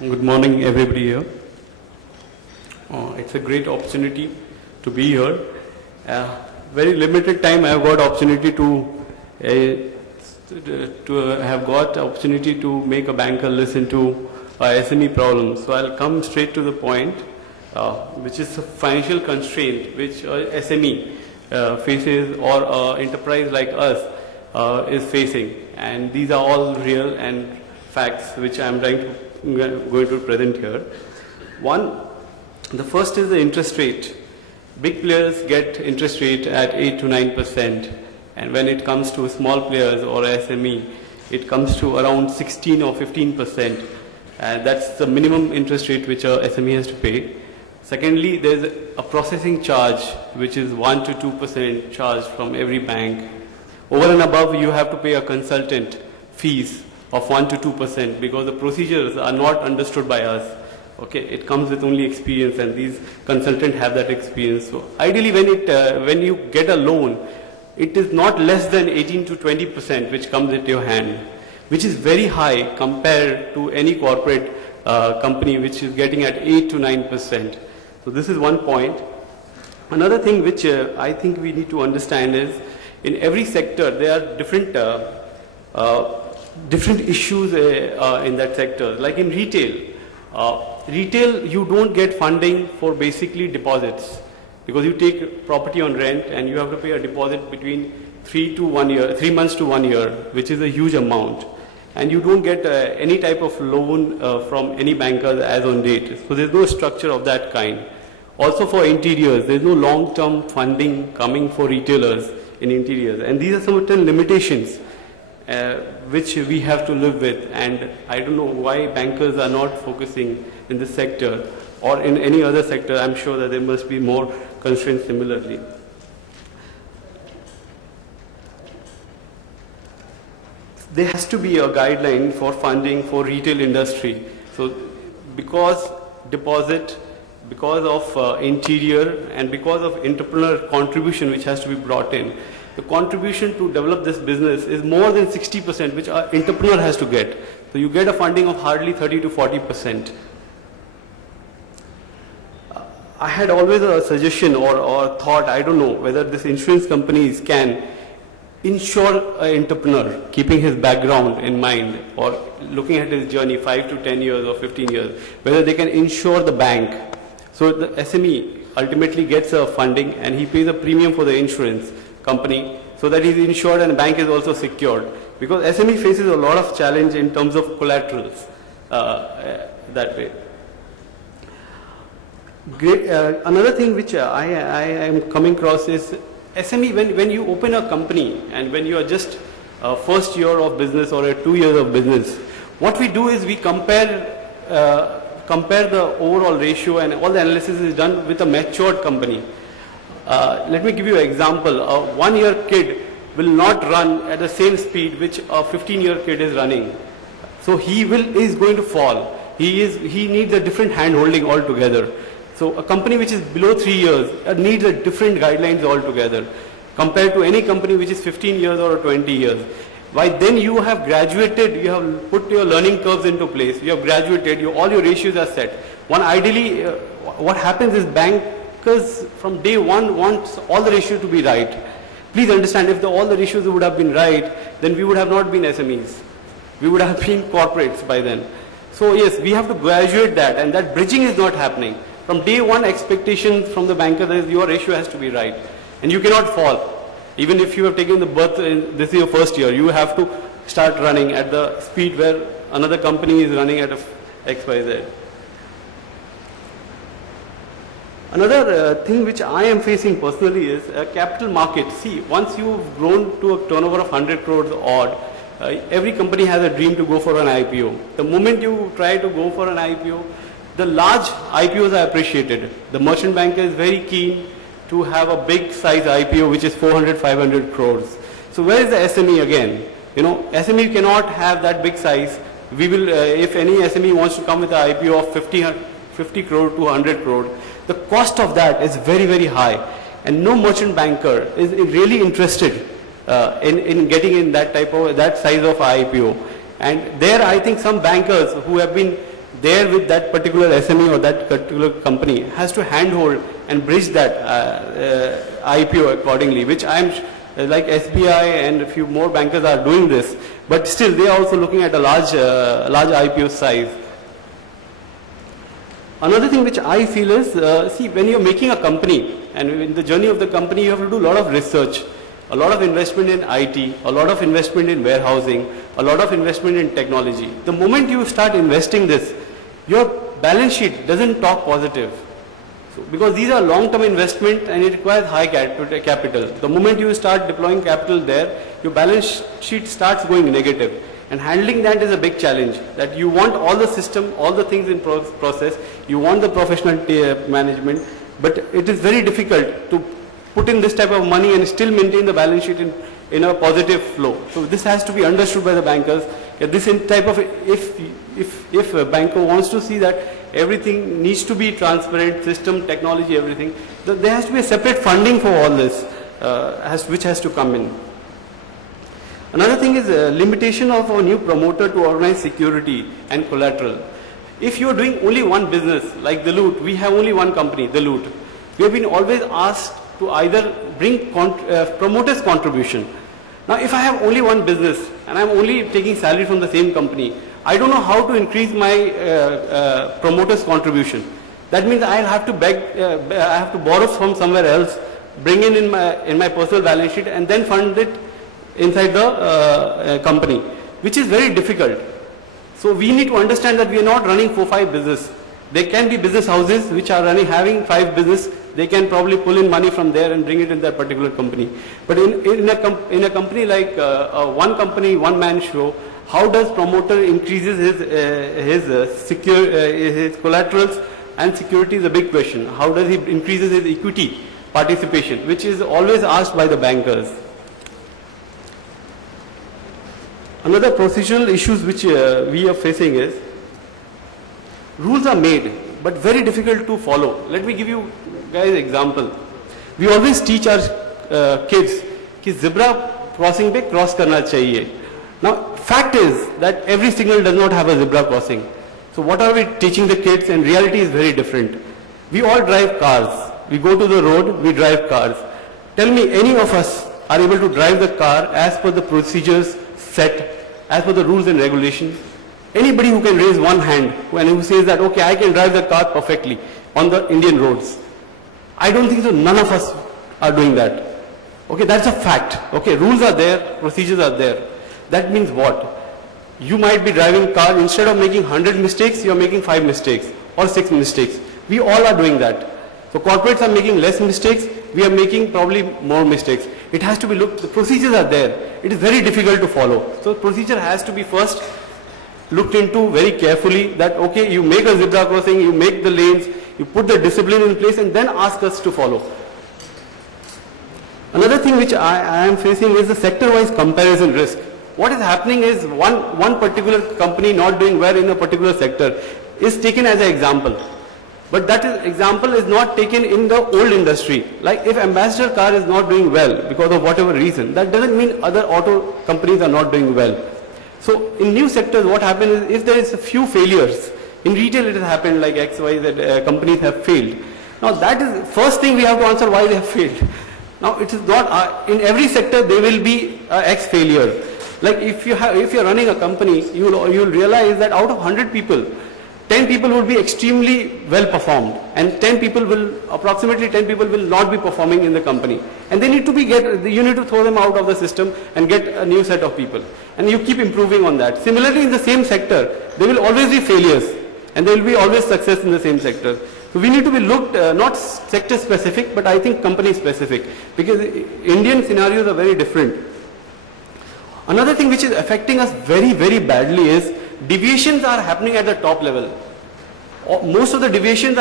Good morning, everybody here. It's a great opportunity to be here. Very limited time I have got opportunity to make a banker listen to SME problems. So I'll come straight to the point, which is a financial constraint which SME faces or enterprise like us is facing, and these are all real and facts which I'm going to present here. The first is the interest rate. Big players get interest rate at 8 to 9%, and when it comes to small players or SME, it comes to around 16 or 15%. That's the minimum interest rate which a SME has to pay. Secondly, there's a processing charge which is 1 to 2% charge from every bank. Over and above, you have to pay a consultant fees of 1 to 2% because the procedures are not understood by us. Okay, it comes with only experience, and these consultants have that experience. So ideally, when you get a loan, it is not less than 18 to 20% which comes into your hand, which is very high compared to any corporate company which is getting at 8 to 9%. So this is one point. Another thing which I think we need to understand is, in every sector there are different issues in that sector. Like in retail, you don't get funding for basically deposits, because you take property on rent and you have to pay a deposit between 3 months to 1 year, which is a huge amount, and you don't get any type of loan from any banker as on date. So there's no structure of that kind. Also for interiors, there's no long-term funding coming for retailers in interiors, and these are certain limitations which we have to live with, and I don't know why bankers are not focusing in this sector or in any other sector. I'm sure that there must be more constraints similarly. There has to be a guideline for funding for retail industry. So because deposit, because of interior, and because of entrepreneur contribution which has to be brought in, the contribution to develop this business is more than 60%, which our entrepreneur has to get. So you get a funding of hardly 30 to 40%. I had always a suggestion or thought, I don't know, whether this insurance companies can insure an entrepreneur, keeping his background in mind or looking at his journey 5 to 10 years or 15 years, whether they can insure the bank. So the SME ultimately gets a funding and he pays a premium for the insurance company so that he's insured and the bank is also secured. Because SME faces a lot of challenge in terms of collaterals that way. Another thing which I am coming across is SME, when you open a company and when you are just first year of business or 2 years of business, what we do is we compare the overall ratio, and all the analysis is done with a matured company. Let me give you an example. A 1-year kid will not run at the same speed which a 15-year kid is running. So he is going to fall. He needs a different hand holding altogether. So a company which is below 3 years needs a different guidelines altogether compared to any company which is 15 years or 20 years. By then you have graduated, you have put your learning curves into place, you have graduated, all your ratios are set. Ideally, what happens is bankers from day one wants all the ratios to be right. Please understand, if all the ratios would have been right, then we would have not been SMEs. We would have been corporates by then. So yes, we have to graduate that, and that bridging is not happening. From day one, expectation from the banker is your ratio has to be right, and you cannot fall. Even if you have taken the birth, this is your first year, you have to start running at the speed where another company is running at XYZ. Another thing which I am facing personally is capital market. See, once you've grown to a turnover of 100 crores odd, every company has a dream to go for an IPO. The moment you try to go for an IPO, the large IPOs are appreciated. The merchant banker is very keen to have a big size IPO which is 400, 500 crores. So where is the SME again? SME cannot have that big size. We will, if any SME wants to come with an IPO of 50 crore to 100 crore, the cost of that is very, very high. And no merchant banker is really interested in getting in that size of IPO. And there I think some bankers who have been there with that particular SME or that particular company has to handhold and bridge that IPO accordingly, which I'm like SBI and a few more bankers are doing this, but still they are also looking at a large IPO size. Another thing which I feel is, see, when you're making a company and in the journey of the company, you have to do a lot of research, a lot of investment in IT, a lot of investment in warehousing, a lot of investment in technology. The moment you start investing this, your balance sheet doesn't talk positive. So, because these are long-term investment and it requires high capital. The moment you start deploying capital there, your balance sheet starts going negative. And handling that is a big challenge, that you want all the system, all the things in process, you want the professional management, but it is very difficult to put in this type of money and still maintain the balance sheet in a positive flow. So this has to be understood by the bankers. This type of, if a banker wants to see that everything needs to be transparent, system, technology, everything, there has to be a separate funding for all this, which has to come in. Another thing is limitation of a new promoter to organize security and collateral. If you are doing only one business, like the Loot, we have only one company, the Loot. We have been always asked to either bring promoter's contribution. Now, if I have only one business and I am only taking salary from the same company, I don't know how to increase my promoter's contribution. That means I'll have to beg, I have to borrow from somewhere else, bring in my personal balance sheet, and then fund it inside the company, which is very difficult. So we need to understand that we are not running 4-5 business. There can be business houses which are having 5 business. They can probably pull in money from there and bring it in that particular company. But in a company like one company, one man show, how does promoter increases his collaterals and security is a big question. How does he increases his equity participation, which is always asked by the bankers. Another procedural issues which we are facing is, rules are made but very difficult to follow. Let me give you guys an example. We always teach our kids कि zebra crossing पे cross करना चाहिए. Now fact is that every signal does not have a zebra crossing. So what are we teaching the kids? And reality is very different. We all drive cars. We go to the road, we drive cars. Tell me, any of us are able to drive the car as per the procedures set, as per the rules and regulations? Anybody who can raise one hand and who says that, okay, I can drive the car perfectly on the Indian roads? I don't think so. None of us are doing that. Okay, that's a fact. Okay, rules are there, procedures are there. That means what? You might be driving a car, instead of making 100 mistakes, you are making 5 mistakes or 6 mistakes. We all are doing that. So corporates are making less mistakes, we are making probably more mistakes. It has to be looked, the procedures are there. It is very difficult to follow. So procedure has to be first looked into very carefully, that okay, you make a zebra crossing, you make the lanes, you put the discipline in place and then ask us to follow. Another thing which I am facing is the sector-wise comparison risk. What is happening is one particular company not doing well in a particular sector is taken as an example. But that example is not taken in the old industry. Like if Ambassador car is not doing well because of whatever reason, that doesn't mean other auto companies are not doing well. So in new sectors, what happens is, if there is a few failures, in retail it has happened like X, Y, Z companies have failed. Now that is the first thing we have to answer, why they have failed. Now it is not, in every sector there will be X failure. Like if you are running a company, you will realize that out of 100 people, 10 people would be extremely well performed, and approximately 10 people will not be performing in the company. And they need to you need to throw them out of the system and get a new set of people. And you keep improving on that. Similarly, in the same sector, there will always be failures, and there will be always success in the same sector. So we need to be looked, not sector specific, but I think company specific, because Indian scenarios are very different. Another thing which is affecting us very, very badly is deviations are happening at the top level. Most of the deviations